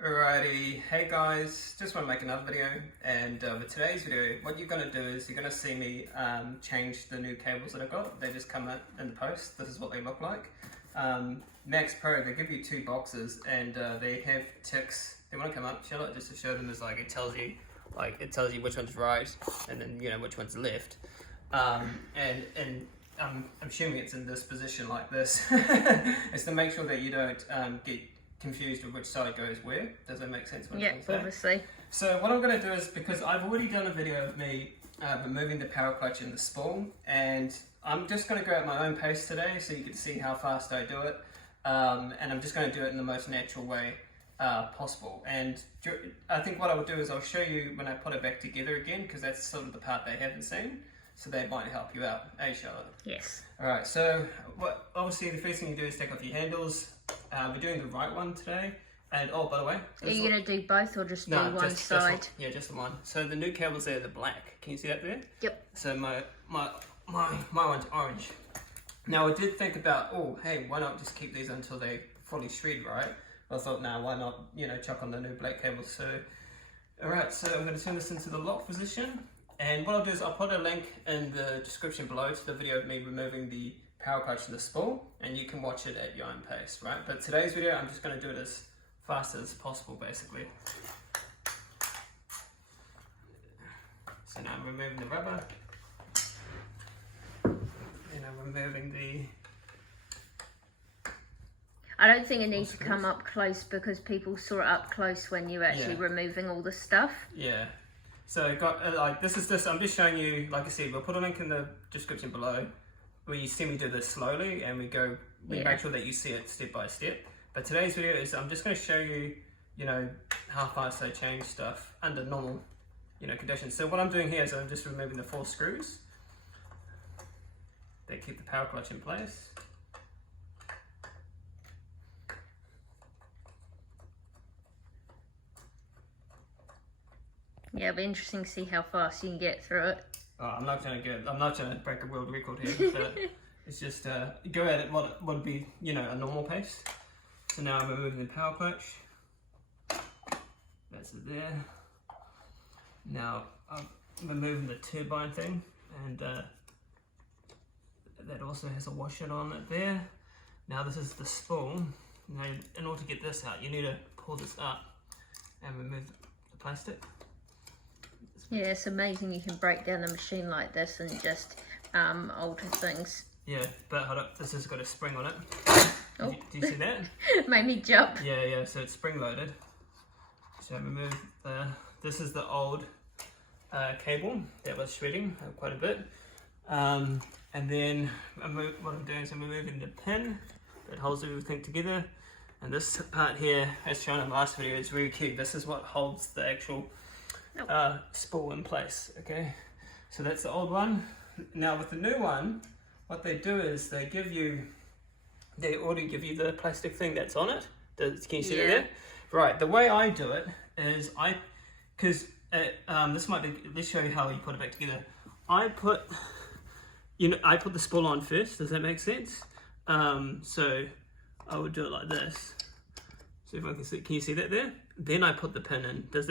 Alrighty, hey guys, just want to make another video, and with today's video, what you're going to do is you're going to see me change the new cables that I got. They just come out in the post. This is what they look like. Max Pro, they give you two boxes, and they have ticks. They want to come up, Charlotte, just to show them as it tells you which one's right, and then which one's left. And I'm assuming it's in this position like this. It's to make sure that you don't get confused with which side goes where. Does that make sense? Yeah, obviously. So what I'm going to do is, because I've already done a video of me removing the power clutch in the spool, and I'm just going to go at my own pace today so you can see how fast I do it, and I'm just going to do it in the most natural way possible. And I think what I will do is I'll show you when I put it back together again, because that's sort of the part they haven't seen, so that might help you out. Hey, Charlotte? Yes. Alright, so obviously the first thing you do is take off your handles. We're doing the right one today. And oh, by the way, are you going to do both or just do one side? Just the one. So the new cables there, the black. Can you see that there? Yep. So my one's orange. Now I did think about, oh hey, why not just keep these until they fully shred, right? I thought, nah, why not, chuck on the new black cables. So alright, so I'm going to turn this into the lock position. And what I'll do is I'll put a link in the description below to the video of me removing the power clutch and the spool, and you can watch it at your own pace, right? But today's video, I'm just going to do it as fast as possible, basically. So now I'm removing the rubber, and I'm removing the... I don't think it needs to come up close because people saw it up close when you're actually removing all the stuff. Yeah. So I'm just showing you, like I said, we'll put a link in the description below where you see me do this slowly, and we make sure that you see it step by step. But today's video is I'm just going to show you, how fast I change stuff under normal, conditions. So what I'm doing here is I'm just removing the 4 screws that keep the power clutch in place. Yeah, it'll be interesting to see how fast you can get through it. Oh, I'm not trying to break a world record here, but it's just go at it what would be, a normal pace. So now I'm removing the power clutch. That's it there. Now I'm removing the turbine thing, and that also has a washer on it there. Now this is the spool. Now in order to get this out, you need to pull this up and remove the plastic. Yeah, it's amazing you can break down the machine like this and just alter things. Yeah, but hold up, this has got a spring on it. Oh. Do you see that? Made me jump. Yeah, so it's spring loaded. So I remove this is the old cable that was shredding quite a bit. And then what I'm doing is I'm removing the pin that holds everything together. And this part here, as shown in the last video, is really key. This is what holds the actual spool in place. Okay, so that's the old one. Now with the new one, what they do is they already give you the plastic thing that's on it. Can you see that there? Right, the way I do it is let's show you how you put it back together. I put the spool on first. Does that make sense? So I would do it like this. So if I can see, can you see that there? Then I put the pin in. Do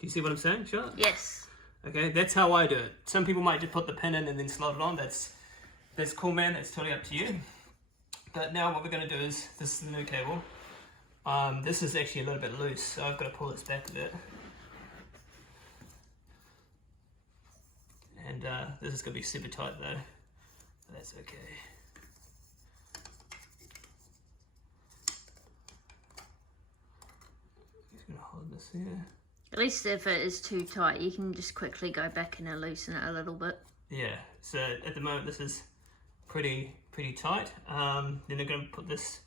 you see what I'm saying, Charlotte? Yes. Okay, that's how I do it. Some people might just put the pin in and then slot it on. That's cool, man. That's totally up to you. But now what we're going to do is, this is the new cable. This is actually a little bit loose, so I've got to pull this back a bit. And this is going to be super tight though. But that's okay. Just going to hold this here. At least if it is too tight, you can just quickly go back and loosen it a little bit. Yeah, so at the moment this is pretty tight. Then I'm going to put this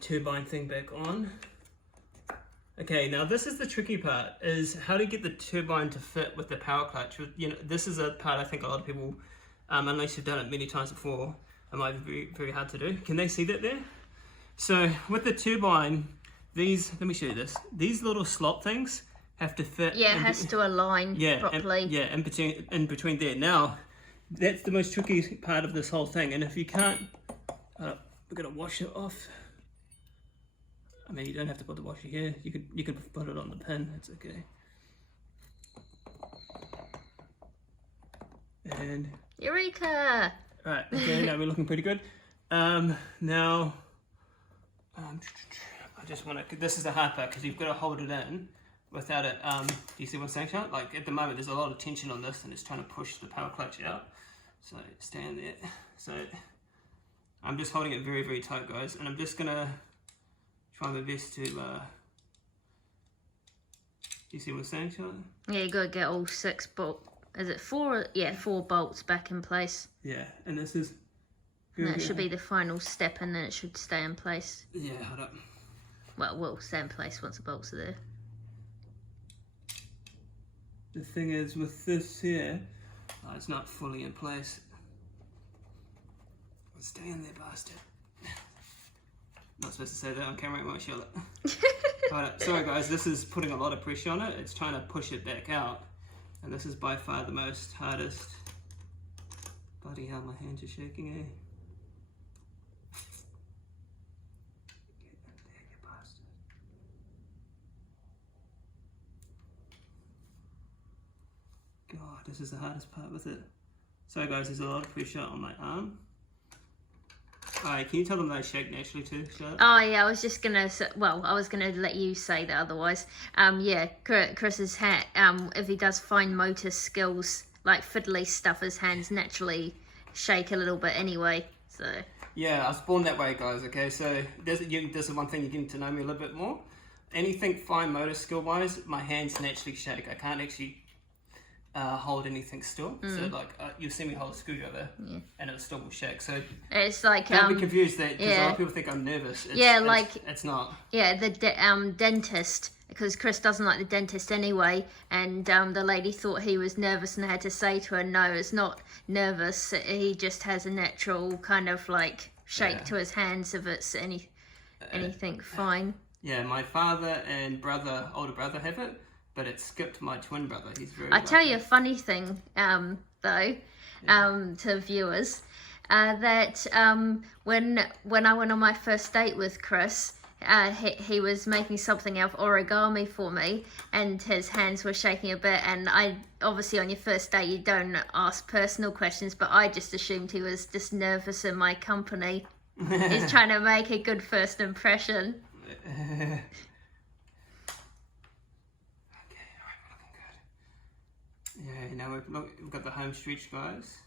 turbine thing back on. Okay, now this is the tricky part, is how to get the turbine to fit with the power clutch. This is a part I think a lot of people, unless you've done it many times before, it might be very hard to do. Can they see that there? So with the turbine, let me show you this. These little slot things have to fit. Yeah, it has to align properly. In between there. Now, that's the most tricky part of this whole thing. And if you can't, we're gonna wash it off. I mean, you don't have to put the washer here. You could put it on the pin. It's okay. And Eureka! right, okay, now we're looking pretty good. Now, I just want to. This is the hard part because you've got to hold it in without it. Do you see what I'm saying, Sean? Like at the moment, there's a lot of tension on this, and it's trying to push the power clutch out. So stand there. So I'm just holding it very, very tight, guys, and I'm just gonna try my best to. You see what I'm saying, Sean? Yeah, you got to get all 6 bolts. Is it 4? Yeah, 4 bolts back in place. Yeah, and this is. And that should be the final step, and then it should stay in place. Yeah, hold up. Well, it will stay in place once the bolts are there. The thing is, with this here, it's not fully in place. Stay in there, bastard. Not supposed to say that on camera, won't show it. Right, sorry guys, this is putting a lot of pressure on it. It's trying to push it back out. And this is by far the most hardest. Bloody hell, my hands are shaking, eh? Get in there, you bastard. God, this is the hardest part with it. Sorry guys, there's a lot of pressure on my arm. Alright, can you tell them they shake naturally too, Charlotte? Oh yeah, I was just gonna. Well, I was gonna let you say that otherwise. Yeah, Chris's hat. If he does fine motor skills, like fiddly stuff, his hands naturally shake a little bit anyway. So. Yeah, I was born that way, guys. Okay, so this is one thing you're getting to know me a little bit more. Anything fine motor skill wise, my hands naturally shake. I can't actually hold anything still. So like you'll see me hold a screwdriver and it still will shake. So it's like don't be confused that because a lot of people think I'm nervous. It's not. Yeah, the dentist, because Chris doesn't like the dentist anyway, and the lady thought he was nervous and had to say to her, no, it's not nervous. He just has a natural kind of like shake to his hands if it's anything fine. Yeah, my father and older brother have it. But it skipped my twin brother. He's very. I tell you a funny thing, though, to viewers, that when I went on my first date with Chris, he was making something out of origami for me, and his hands were shaking a bit. And I obviously on your first date you don't ask personal questions, but I just assumed he was just nervous in my company. He's trying to make a good first impression. Yeah, now we've got the home stretch, guys.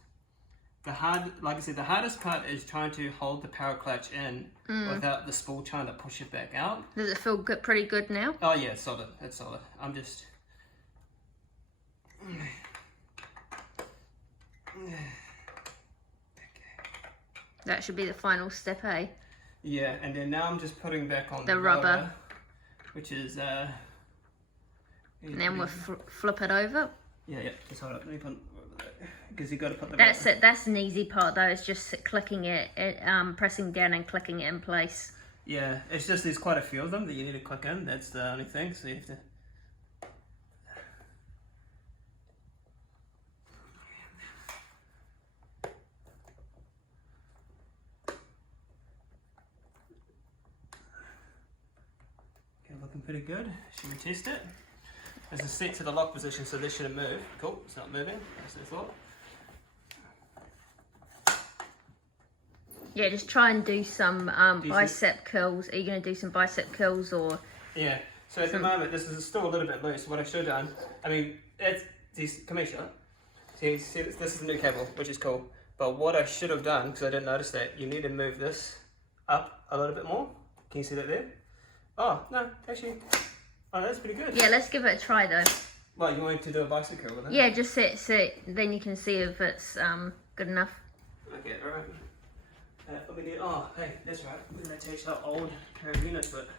Like I said, the hardest part is trying to hold the power clutch in without the spool trying to push it back out. Does it feel good, pretty good now? Oh yeah, it's solid. It's solid. I'm just. Okay. That should be the final step, eh? Yeah, and then now I'm just putting back on the rubber, which is. And then we'll flip it over. Yeah, just hold up. Let me put because you got to put the. That's it. That's an easy part though. It's just clicking it, pressing down and clicking it in place. Yeah, it's just there's quite a few of them that you need to click in. That's the only thing. So you have to. Okay, looking pretty good. Should we test it? This is set to the lock position, so this shouldn't move. Cool, it's not moving. That's what I thought. Yeah, just try and do some bicep curls. Are you going to do some bicep curls or? Yeah. So at the moment, this is still a little bit loose. What I should have done, I mean, come here, Charlotte. See, this is a new cable, which is cool. But what I should have done, because I didn't notice that, you need to move this up a little bit more. Can you see that there? Oh no, actually. Oh, that's pretty good. Yeah, let's give it a try though. Well, you want to do a bicep curl with it? Yeah, just sit. Then you can see if it's good enough. Okay, alright. Let me get. Oh, hey, that's right. We're going to attach that old carabiner to it.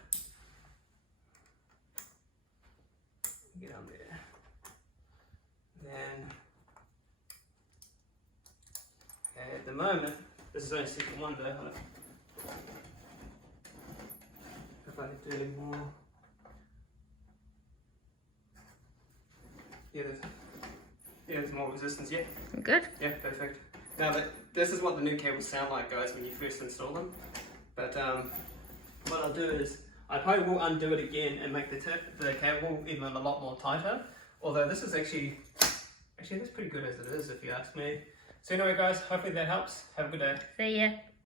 Get on there. Then. Okay, at the moment, this is only second one though. If I could do any more. Yeah, there's more resistance, yeah. Good. Yeah, perfect. Now, this is what the new cables sound like, guys, when you first install them. But what I'll do is, I probably will undo it again and make the cable even a lot more tighter. Although this is actually that's pretty good as it is, if you ask me. So anyway guys, hopefully that helps. Have a good day. See ya.